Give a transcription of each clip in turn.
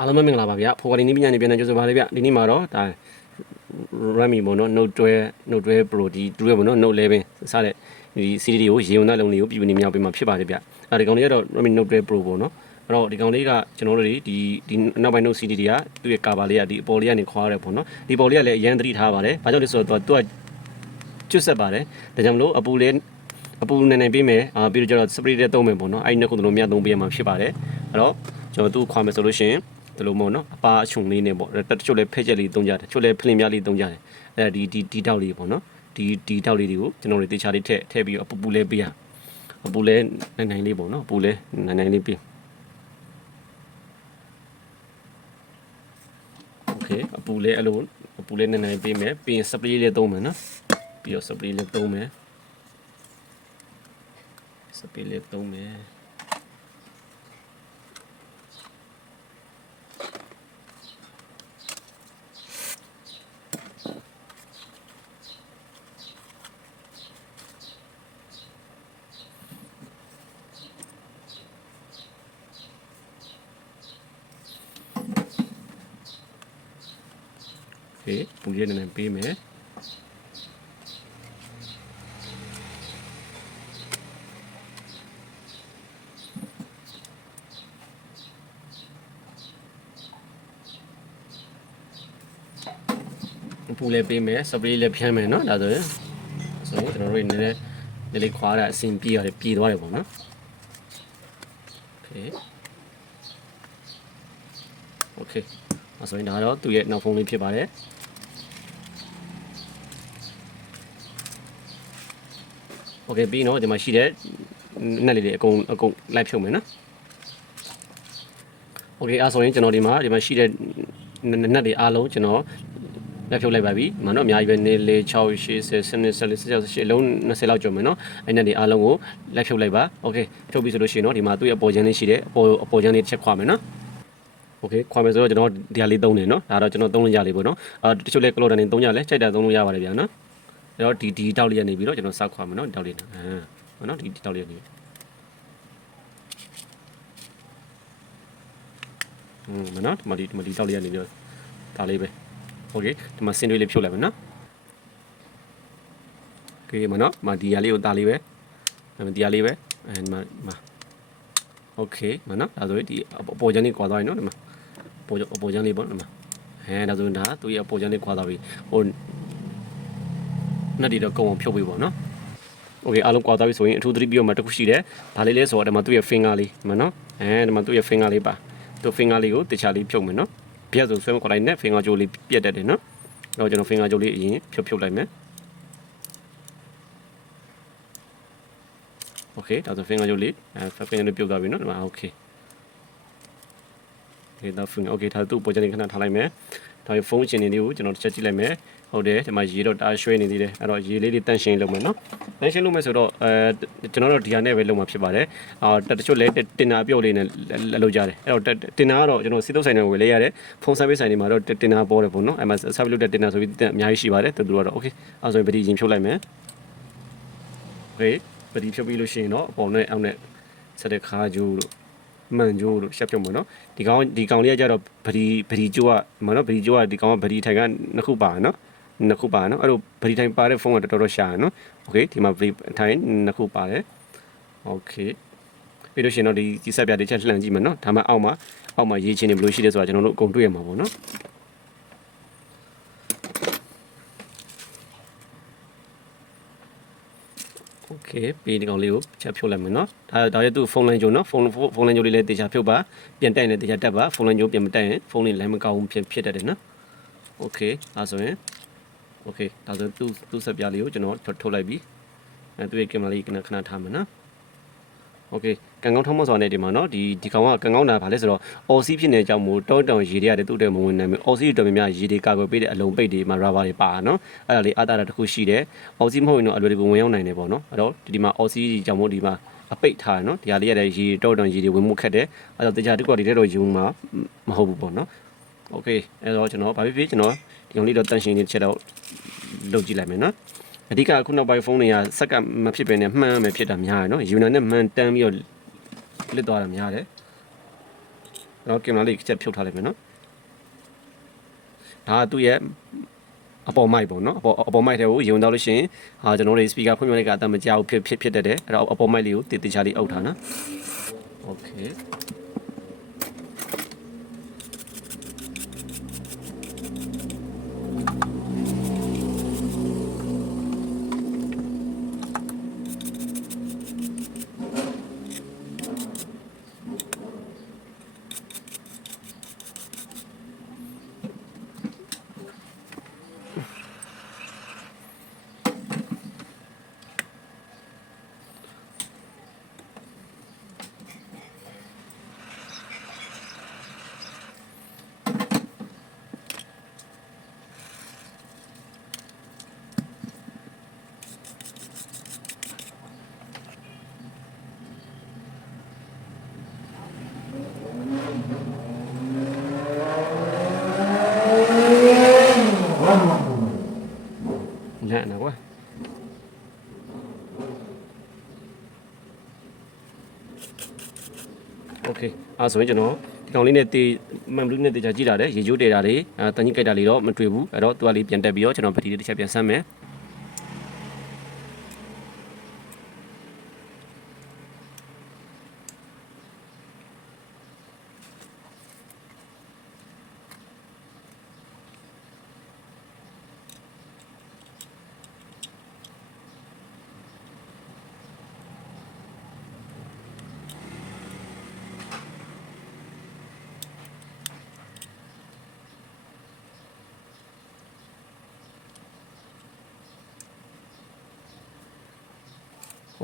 အားလုံးပဲမင်္ဂလာပါဗျာဖိုကလီနီးပညာနေပြန်နေကြဆိုပါလေဗျဒီနေ့မှာတော့ဒါ Rami ပေါ့နော် Note 12 Note 12 Pro ဒီတူရပေါ့နော် Note 11စတဲ့ဒီ CD တွေကိုရေုံသားလုံးတွေကိုပြည်ပနေမြောက်ပေးမှာဖြစ်ပါတယ်ဗျအဲဒီကောင်လေးကတော့ Rami Note 12 Pro ပေါ့နော်အဲ့တော့ဒီကောင်လေးကကျွန်တော်တို့တွေဒီဒီနောက်ပိုင်း Note CD တွေကသူ့ရဲ့ကာဘာလေးကဒီအပေါ်လေးကနေခွာရတယ်ပေါ့နော်ဒီပေါ်လေးကလည်းအရန်သတိထားပါတယ်ဘာကြောင့်လဲဆိုတော့သူကကျွတ်ဆက်ပါတယ်ဒါကြောင့်မလို့အပူလေးအပူနေနေပေးမယ်အာပြီးတော့ကျတော့ spray တဲ့သုံးမယ်ပေါ့နော်အဲ့ဒီနှစ်ခုသလုံးမြတ်သုံးပေးရမှာဖြစ်ပါတယ်အဲ့တော့ကျွန်တော်သူ့ခွာမယ်ဆိုလို့ရှိရင် ဒီလိုမို့နော်အပါအချုံလေးနဲ့ပေါ့တချို့လည်းဖဲချက်လေးသုံးကြတယ်တချို့လည်းဖလင်ပြားလေးသုံးကြတယ်အဲဒီဒီဒီတောက်လေးပေါ့နော်ဒီဒီတောက်လေးတွေကိုကျွန်တော်တို့တေချာလေးထည့်ထည့်ပြီးအပူပူလေးပေးရအပူလေးနိုင်နိုင်လေးပေါ့နော်အပူလေးနိုင်နိုင်လေးပေးโอเคအပူလေးအဲ့လိုအပူလေးနိုင်နိုင်ပေးမယ်ပြီးရင်စပလေးလေးသုံးမယ်နော်ပြီးတော့စပလေးလေးသုံးမယ်စပလေးလေးသုံးမယ် โอเคပူရနေနေပေးမယ်ပူလည်းပေးမယ်စပရေးလည်းဖြန်းမယ်เนาะဒါဆိုရင်ဆိုရင်ကျွန်တော်တို့နည်းနည်းနည်းလေးခွာတာအဆင်ပြေရတယ်ပြေသွားတယ်ပေါ့နော်โอเคโอเคအဲ ဆိုရင်ဒါတော့သူ့ရဲ့နောက်ဖုန်းလေးဖြစ်ပါတယ်โอเคပြီးတော့ဒီမှာရှိတဲ့နက်လေးတွေအကုန်အကုန်လိုက်ဖြုတ်မယ်နော်โอเคအဲဆိုရင်ကျွန်တော်ဒီမှာဒီမှာရှိတဲ့နက်တွေအားလုံးကျွန်တော်လက်ဖြုတ်လိုက်ပါပြီ။မနော်အများကြီးပဲနေလေ6 80 10 14 16 18လုံး20လောက်ကျော်မယ်နော်။အဲ့နဲ့ဒီအားလုံးကိုလက်ဖြုတ်လိုက်ပါ။ Okay ဖြုတ်ပြီဆိုလို့ရှိရင်တော့ဒီမှာသူ့ရဲ့အပေါ်ချမ်းလေးရှိတယ်။အပေါ်အပေါ်ချမ်းလေးတစ်ချက်ခွာမယ်နော်။ Okay ခွာမယ်ဆိုတော့ကျွန်တော်ဒီဟာလေးသုံးတယ်နော်။ဒါတော့ကျွန်တော်သုံးလို့ရလေးပေါ့နော်။အာတချို့လဲကလော်တန်နေသုံးကြလဲချိန်တာသုံးလို့ရပါတယ်ဗျာနော်။အဲ့တော့ဒီဒီတောက်လေးကနေပြီးတော့ကျွန်တော်စောက်ခွာမယ်နော်။တောက်လေးအာဟုတ်နော်ဒီဒီတောက်လေးကနေอืมမနော်ဒီမှာဒီဒီမှာဒီတောက်လေးကနေပြီးတော့ဒါလေးပဲ။ okay ဒီမှာစင်တွေလေးဖြုတ်လိုက်မယ်နော် okay မနော်မဒီဟာလေးကိုတာလေးပဲဒီဟာလေးပဲအဲဒီမှာမှာ okay မနော်ဒါဆိုရင်ဒီအပေါ်ချမ်းလေးကွာသွားပြီနော်ဒီမှာ ပေါ်အပေါ်ချမ်းလေးပေါ့ဒီမှာအဲဒါဆိုရင်ဒါသူရဲ့အပေါ်ချမ်းလေးကွာသွားပြီဟိုနှစ်ဒီတော့ကုံအောင်ဖြုတ်ပေးပေါ့နော် okay အားလုံးကွာသွားပြီဆိုရင်အထူးသတိပြုရမှာတစ်ခုရှိတယ်ဒါလေးလဲဆိုတော့ဒီမှာသူ့ရဲ့ finger လေးမနော်အဲဒီမှာသူ့ရဲ့ finger လေးပါသူ finger လေးကိုတခြားလေးဖြုတ်မယ်နော်ပြတ်ဆိုဆွဲမခေါ်လိုက်နဲ့ finger ကြိုးလေးပြတ်တတ်တယ်နော်တော့ကျွန်တော် finger ကြိုးလေးအရင်ဖြုတ်ဖြုတ်လိုက်မယ် okay ဒါဆို finger ကြိုးလေးအဲ finger လေးပြုတ်သွားပြီနော်ဒီမှာ okay okay ဒါ finger okay ဒါသူ့ပေါ်ချင်ခဏထားလိုက်မယ်ဒါဖုန်းရှင်နေလေးကိုကျွန်တော်တစ်ချက်ကြည့်လိုက်မယ်ဟုတ်တယ်ဒီမှာရေတော့တားရွှဲနေသေးတယ်အဲ့တော့ရေလေးတွေတန့်ရှင်းလုပ်မယ်နော်တန့်ရှင်းလုပ်မယ်ဆိုတော့အဲကျွန်တော်တို့ဒီဟာနဲ့ပဲလုပ်မှာဖြစ်ပါတယ်အာတချို့လဲတင်နာပြုတ်လေးနဲ့လုပ်ကြတယ်အဲ့တော့တင်နာကတော့ကျွန်တော်စီးတုပ်ဆိုင်တွေဝယ်လဲရတယ်ဖုန်း service ဆိုင်တွေမှာတော့တင်နာပေါ်တယ်ပေါ့နော်အဲ့မှာ service လုပ်တဲ့တင်နာဆိုပြီးအများကြီးရှိပါတယ်သူတို့ကတော့ okay အဲ့ဆိုရင်ပတိရင်ဖြုတ်လိုက်မယ် okay ပတိဖြုတ်ပြီးလို့ရှိရင်တော့အပေါ်နဲ့အောက်နဲ့ဆက်တဲ့ခါကျိုးတို့ မှန်ကျိုးတို့ရှက်ပြုတ်မနော်ဒီကောင်ဒီကောင်လေးကကြတော့ဗဒီဗဒီကျိုးကမနော်ဗဒီကျိုးကဒီကောင်ကဗဒီထိုင်ကနှစ်ခုပါနော်နှစ်ခုပါနော်အဲ့လိုဗဒီထိုင်ပါတဲ့ဖုန်းကတော်တော်ရှာရနော်โอเคဒီမှာဗဒီထိုင်နှစ်ခုပါတယ်โอเคပြီးလို့ရှိရင်တော့ဒီဒီဆက်ပြတစ်ချက်လှန်ကြည့်မယ်နော်ဒါမှအောက်မှာအောက်မှာရေးချင်းနေဘယ်လိုရှိလဲဆိုတာကျွန်တော်တို့အကုန်တွေ့ရမှာပေါ့နော် โอเคပြီးဒီကောင်လေးကိုချက်ဖြုတ်လိုက်မယ်နော်ဒါဒါရဲ့သူ့ဖုန်းလိုင်းကြိုနော်ဖုန်းဖုန်းလိုင်းကြိုလေးလည်းတေချာဖြုတ်ပါပြန်တက်ရင်တေချာတက်ပါဖုန်းလိုင်းကြိုပြန်မတက်ရင်ဖုန်းလေးလိုင်းမကောင်းဘူးဖြစ်ဖြစ်တတ်တယ်နော်โอเคဒါဆိုရင်โอเคဒါဆိုသူ့သူ့ဆက်ပြလေးကိုကျွန်တော်ထုတ်လိုက်ပြီအဲသူ့ရဲ့ကင်မရာလေးခဏခဏထားမယ်နော် โอเคကံကောင်းထောင်းမစော်နဲ့ဒီမှာเนาะဒီဒီကောင်ကကံကောင်းတာဗာလဲဆိုတော့အော်စီဖြစ်နေတဲ့အကြောင်းမို့တောတောင်ရေတွေရတယ်သူ့တဲ့မဝင်နိုင်ဘူးအော်စီတော်များများရေတွေကာကွယ်ပေးတဲ့အလုံးပိတ်တွေမှာရာဘာတွေပါเนาะအဲ့ဒါလေးအတားတာတစ်ခုရှိတယ်အော်စီမဟုတ်ရင်တော့အလွယ်တကူဝင်ရောက်နိုင်တယ်ပေါ့เนาะအဲ့တော့ဒီမှာအော်စီကြောင့်မို့ဒီမှာအပိတ်ထားတယ်เนาะဒီဟာလေးရတဲ့ရေတောတောင်ရေတွေဝင်မှုခက်တယ်အဲ့တော့တခြားတစ်ခုကဒီတဲ့တော့ယူမှာမဟုတ်ဘူးပေါ့เนาะโอเคအဲ့တော့ကျွန်တော်ဗာဖြစ်ဖြစ်ကျွန်တော်ဒီကောင်လေးတော့တန်ရှင်နေချက်တော့လုပ်ကြည့်လိုက်မယ်เนาะ အဓိကခုနောက်ပိုင်းဖုန်းတွေကစက္ကန့်မဖြစ်ပဲနဲ့မှန်းမယ်ဖြစ်တာများတယ်နော်ယူနာနဲ့မှန်းတန်းပြီးတော့လစ်သွားတာများတယ်ကျွန်တော်ကင်မရာလေးချက်ဖြုတ်ထားလိုက်မယ်နော်ဒါကသူ့ရဲ့အပေါ်မိုက်ပေါ့နော်အပေါ်အပေါ်မိုက်တဲ့ကိုယုံတော့လို့ရှိရင်ဟာကျွန်တော်တို့ speaker ဖွင့်ပြလိုက်ကအတမကြောက်ဖြစ်ဖြစ်ဖြစ်တတ်တယ်အဲ့တော့အပေါ်မိုက်လေးကိုတည်တည်ချာလေးအုပ်ထားနော် okay အဲဆိုရင်ကျွန်တော်ဒီကောင်လေးနဲ့တေမန်ဘလူးနဲ့တေချာကြည့်တာလေရေချိုးတေတာလေးအဲတန်ကြီးကြိုက်တာလေးတော့မတွေ့ဘူးအဲ့တော့သူကလေးပြန်တက်ပြီးတော့ကျွန်တော်ဗတီလေးတစ်ချက်ပြန်ဆမ်းမယ်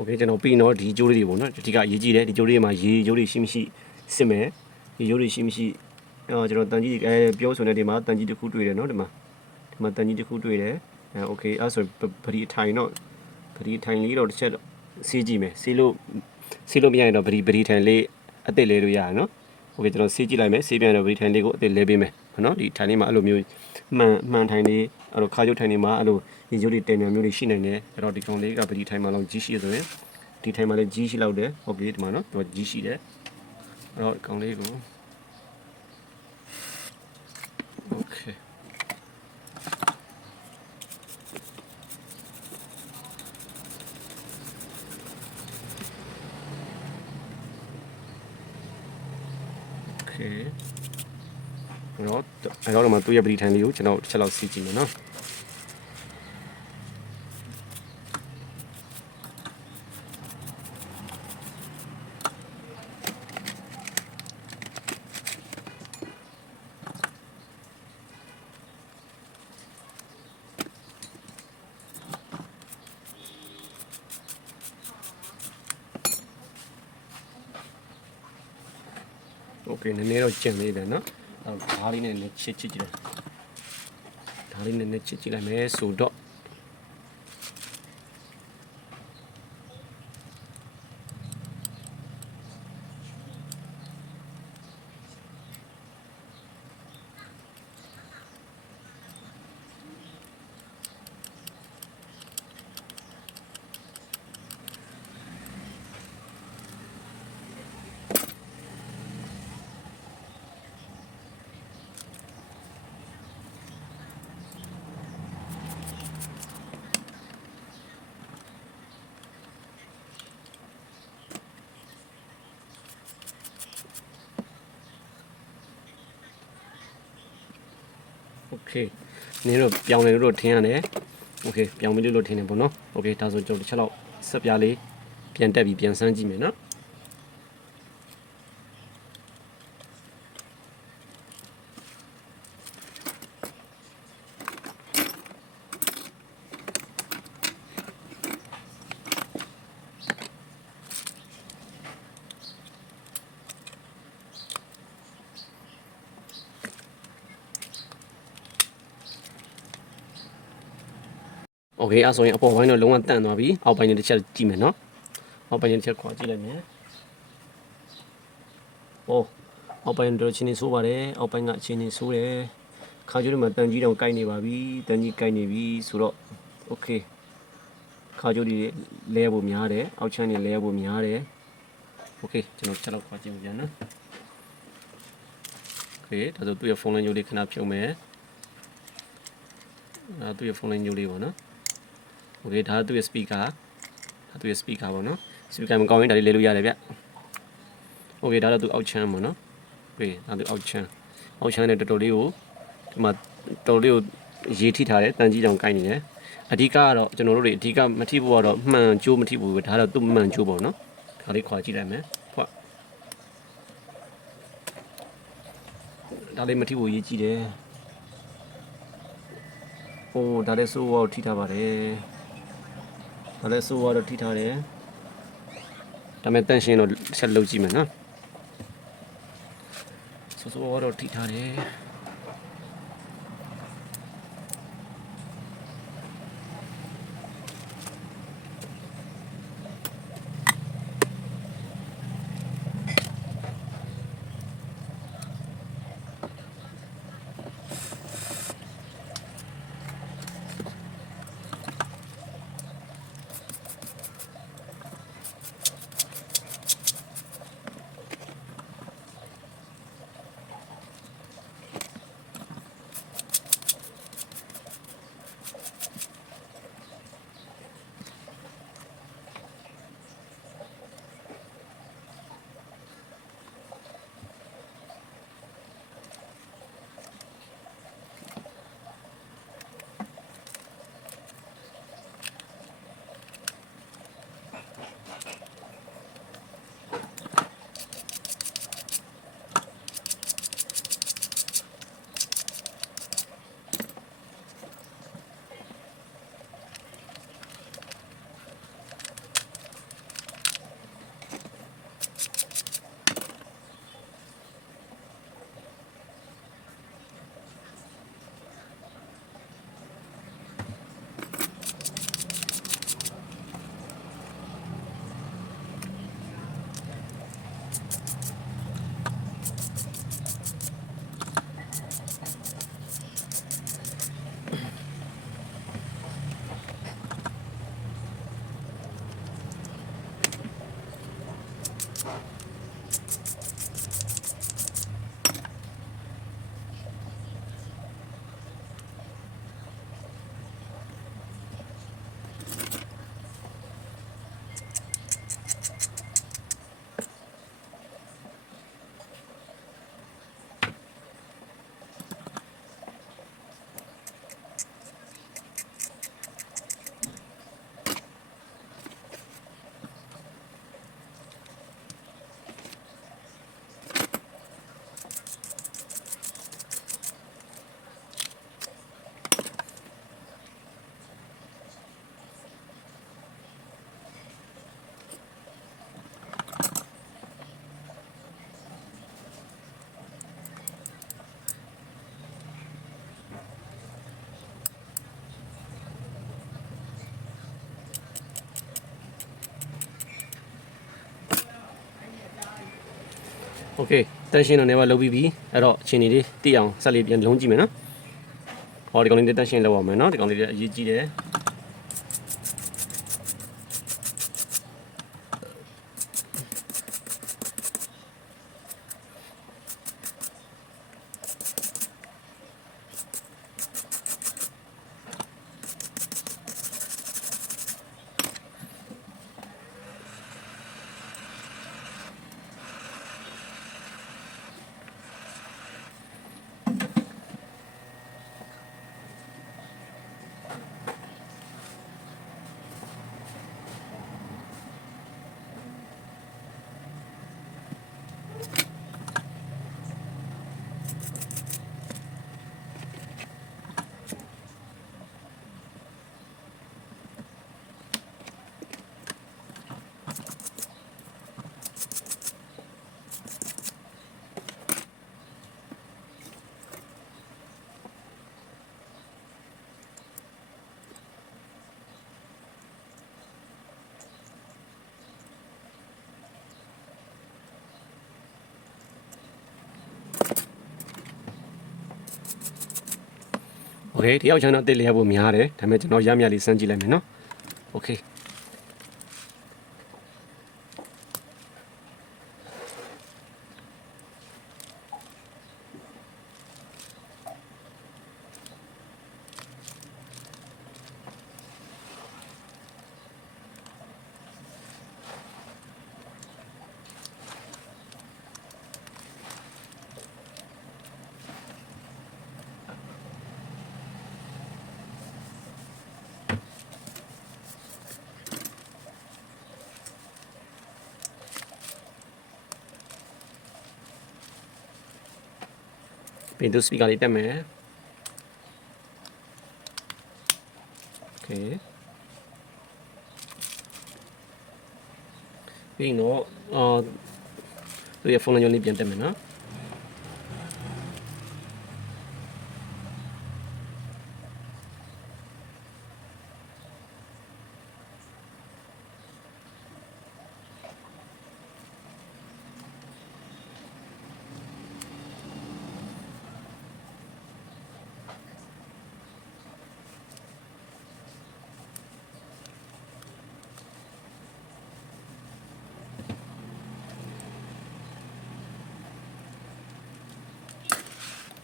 โอเคကျွန်တော်ပြီးတော့ဒီကြိုးလေးတွေပေါ့နော်ဒီကအရေးကြီးတယ်ဒီကြိုးလေးတွေမှာရေကြိုးလေးရှိမရှိစစ်မယ်ဒီကြိုးလေးရှိမရှိအော်ကျွန်တော်တန်ကြီးအဲပြောဆိုနေဒီမှာတန်ကြီးတစ်ခုတွေ့တယ်နော်ဒီမှာဒီမှာတန်ကြီးတစ်ခုတွေ့တယ်အဲโอเคအဲ့ဆိုပရိထိုင်တော့ပရိထိုင်လေးတော့တစ်ချက်စီးကြည့်မယ်စီးလို့စီးလို့မရရင်တော့ပရိပရိထိုင်လေးအစ်စ်လေးလို့ရရနော်โอเคကျွန်တော်စီးကြည့်လိုက်မယ်စီးပြန်တော့ပရိထိုင်လေးကိုအစ်စ်လဲပေးမယ်နော်ဒီထိုင်လေးမှာအဲ့လိုမျိုးမှန်မှန်ထိုင်လေး အဲ့လိုခါကျုပ်ထိုင်လေးမှာအဲ့လိုဒီကျိုးလေးတင်မြန်မျိုးလေးရှိနိုင်တယ်အဲ့တော့ဒီကောင်လေးကပရိထိုင်မှာလောက်ကြီးရှိဆိုရင် ဒီထိုင်မှာလည်းကြီးရှိလောက်တယ်ဟုတ်ပြီဒီမှာနော်သူကကြီးရှိတယ်အဲ့တော့ကောင်လေးကိုโอเคโอเคအဲ့တော့ အဲ့တော့ဒီမှာသူ့ရဲ့ပရိထိုင်လေးကိုကျွန်တော်တစ်ချက်လောက်စီးကြည့်မယ်နော် โอเคနည်းနည်းတော့ကျန်သေးတယ်နော်အဲ့တော့ ဓားလေးနဲ့နည်းချစ်ချစ်ကြည့်လိုက်ဓားလေးနဲ့နည်းချစ်ကြည့်လိုက်မယ်ဆိုတော့ နင်းတော့ပြောင်းတယ်လို့ထင်ရတယ်โอเคပြောင်းပြီလို့ထင်တယ်ပေါ့နော်โอเคဒါဆိုကျွန်တော်တစ်ချက်လောက်ဆက်ပြားလေးပြန်တက်ပြီးပြန်ဆန်းကြည့်မယ်နော် โอเคအဲ့ဆိုရင်အပေါ်ပိုင်းတော့လုံးဝတန့်သွားပြီအောက်ပိုင်းတစ်ချက်ကြည့်မယ်နော်အောက်ပိုင်းတစ်ချက်ခွာကြည့်လိုက်မယ်โอ้အောက်ပိုင်းတော့ချင်းနေဆိုးပါတယ်အောက်ပိုင်းကချင်းနေဆိုးတယ်ခါကျိုးတွေမှာတန်ကြီးတောင်ကိုက်နေပါပြီတန်ကြီးကိုက်နေပြီဆိုတော့โอเคခါကျိုးတွေလဲဖို့များတယ်အောက်ချမ်းတွေလဲဖို့များတယ်โอเคကျွန်တော်ချက်လောက်ခွာကြည့်မယ်ပြန်နော် ဒါဆိုသူ့ရဲ့ဖုန်းလိုင်းညိုးလေးခဏဖြုတ်မယ်ဒါသူ့ရဲ့ဖုန်းလိုင်းညိုးလေးပေါ့နော် โอเคဒါကသူ့ရဲ့ speaker ဒါသူ့ရဲ့ speaker ပေါ့နော် speaker မကောင်းရင်ဒါလေးလဲလို့ရတယ်ဗျโอเคဒါတော့သူအောက်ချမ်းပေါ့နော်โอเคဒါသူအောက်ချမ်းအောက်ချမ်းနဲ့တော်တော်လေးကိုဒီမှာတော်တော်လေးကိုရေးထိထားတယ်တန်ကြီးတောင်ကိုင်းနေတယ်အဓိကကတော့ကျွန်တော်တို့တွေအဓိကမထိဖို့ကတော့မှန်ကြိုးမထိဘူးပဲဒါတော့သူ့မှန်ကြိုးပေါ့နော်ဒါလေးခွာကြည့်လိုက်မယ်ခွာဒါလေးမထိဖို့ရေးကြည့်တယ်ဟိုဒါလေးစိုးဝါကိုထိထားပါတယ် ဒါလေးစိုးဝါတော့ထိထားတယ်ဒါမဲ့တန့်ရှင်းတော့ဆက်လုပ်ကြည့်မယ်နော်စိုးစိုးဝါတော့ထိထားတယ် โอเคတန်ရှင်းတော့နေပါလုပ်ပြီးပြီအဲ့တော့အချိန်လေးတိအောင်ဆက်လေးပြန်လုံးကြည့်မယ်နော်ဟောဒီကောင်လေးတန်ရှင်းလောက်အောင်မယ်နော်ဒီကောင်လေးအရေးကြီးတယ် โอเคဒီရောက်ချမ်းတော့တစ်လျက်ဖို့များတယ်ဒါပေမဲ့ကျွန်တော်ရမြလေးစမ်းကြည့်လိုက်မယ်နော်โอเค ပြင်သူ speaker လေးတက်မယ် okay ပြီးတော့အော်သူရဲ့ဖုန်းလိုင်းလေးပြန်တက်မယ်နော်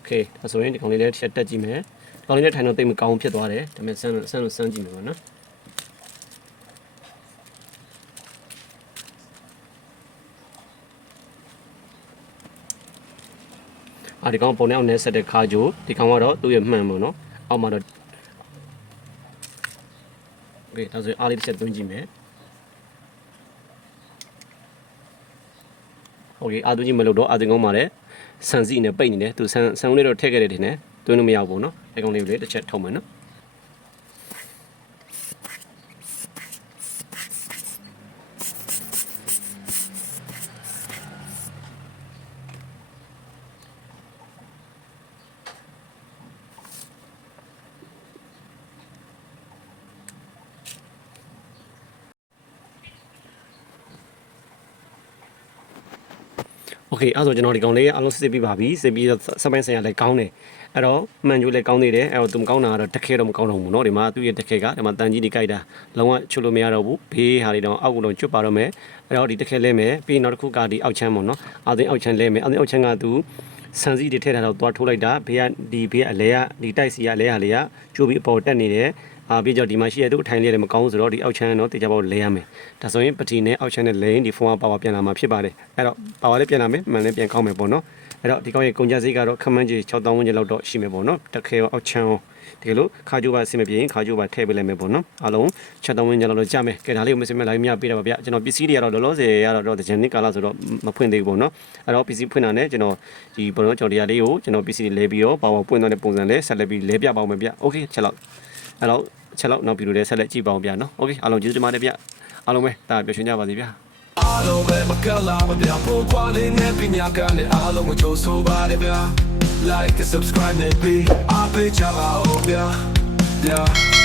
OK ဒါဆိုရင်ဒီကောင်လေးလည်းချက်တက်ကြည့်မယ်ဒီကောင်လေးလည်းထိုင်တော့တိတ်မကောင်းဖြစ်သွားတယ်ဒါပေမဲ့ဆန်းဆန်းဆန်းကြည့်မယ်ပေါ့နော်အာဒီကောင်ပုံနဲ့အောင်နဲ့ဆက်တဲ့ခါကြိုဒီကောင်ကတော့သူ့ရဲ့မှန်ပေါ့နော်အောက်မှာတော့ Okay ဒါဆိုရင်အားလေးတစ်ချက်သွင်းကြည့်မယ် โอเคအာသူကြီးမလို့တော့အာဒီကောင်မှာလည်းဆန်စီနဲ့ပိတ်နေတယ်သူဆန်ဆန်လေးတော့ထည့်ခဲ့တယ်တင်တယ်သွင်းလို့မရဘူးပေါ့နော်ဒီကောင်လေးကိုလည်းတစ်ချက်ထုံမယ်နော် โอเคအဲ့ဆိုကျွန်တော်ဒီကောင်လေးအားလုံးစစ်ပြီးပါပြီစစ်ပြီးတော့စပိုင်းဆိုင်ရလည်းကောင်းတယ်အဲ့တော့မှန်ကြိုးလည်းကောင်းသေးတယ်အဲ့တော့သူမကောင်းတာကတော့တစ်ခဲတော့မကောင်းတော့ဘူးเนาะဒီမှာသူ့ရဲ့တစ်ခဲကဒီမှာတန်ကြီးတွေကြိုက်တာလုံးဝချွတ်လို့မရတော့ဘူးဘေးဟာတွေတော့အောက်ကတော့ကျွတ်ပါတော့မယ်အဲ့တော့ဒီတစ်ခဲလဲမယ်ပြီးနောက်တစ်ခုကဒီအောက်ချမ်းပေါ့เนาะအာသိန်းအောက်ချမ်းလဲမယ်အာသိန်းအောက်ချမ်းကသူဆန်စီတွေထည့်ထားတော့သွားထိုးလိုက်တာဘေးကဒီဘေးကအလဲကဒီတိုက်စီကလဲဟာလေးကကျိုးပြီးအပေါ်တက်နေတယ် အာပြီးကြောင့်ဒီမှာရှိရသူအထိုင်လေးလည်းမကောင်းဘူးဆိုတော့ဒီအောက်ချမ်းတော့တေချာပေါ့လဲရမယ်ဒါဆိုရင်ပတီနဲ့အောက်ချမ်းနဲ့လဲရင်ဒီဖုန်းကပါဝါပြန်လာမှာဖြစ်ပါတယ်အဲ့တော့ပါဝါလေးပြန်လာမယ်မှန်လည်းပြန်ကောင်းမယ်ပေါ့နော်အဲ့တော့ဒီကောင်ရဲ့ကုန်ကြစည်ကတော့ခမန်းကြီး6000ဝန်းကျင်လောက်တော့ရှိမယ်ပေါ့နော်တစ်ခဲရောအောက်ချမ်းရောဒီလိုခါကျိုးပါအဆင်မပြေရင်ခါကျိုးပါထည့်ပေးလိုက်မယ်ပေါ့နော်အားလုံး6000ဝန်းကျင်လောက်တော့ကြာမယ်ကဲဒါလေးကိုမစင်မလိုက်မြပေးတာပါဗျကျွန်တော်ပစ္စည်းတွေကတော့လောလောဆယ်ကတော့တော့ဂျန်နစ်ကာလာဆိုတော့မဖွင့်သေးဘူးပေါ့နော်အဲ့တော့ပစ္စည်းဖွင့်တာနဲ့ကျွန်တော်ဒီဘောလုံးကြော်တရားလေးကိုကျွန်တော်ပစ္စည်းတွေလဲပြီးတော့ပါဝါပွင့်သွားတဲ့ပုံစံလေးဆက်လက်ပြီးလဲပြပါအောင်မယ်ဗျโอเคချက်လောက်အဲ့တော့ ချက်လောက်နောက်ပြီးလို့လည်းဆက်လက်ကြည့်ပါအောင်ဗျနော်โอเคအားလုံးကျေးဇူးတင်ပါတယ်ဗျအားလုံးပဲဒါပျော်ရွှင်ကြပါစေဗျ အားလုံးပဲမကလာမပြဖို့ကွာလေးနဲ့ပညာကနဲ့အားလုံးကိုကြိုးဆိုပါတယ်ဗျာ like and subscribe နဲ့ပြီးအားပေးကြပါဦးဗျာ yeah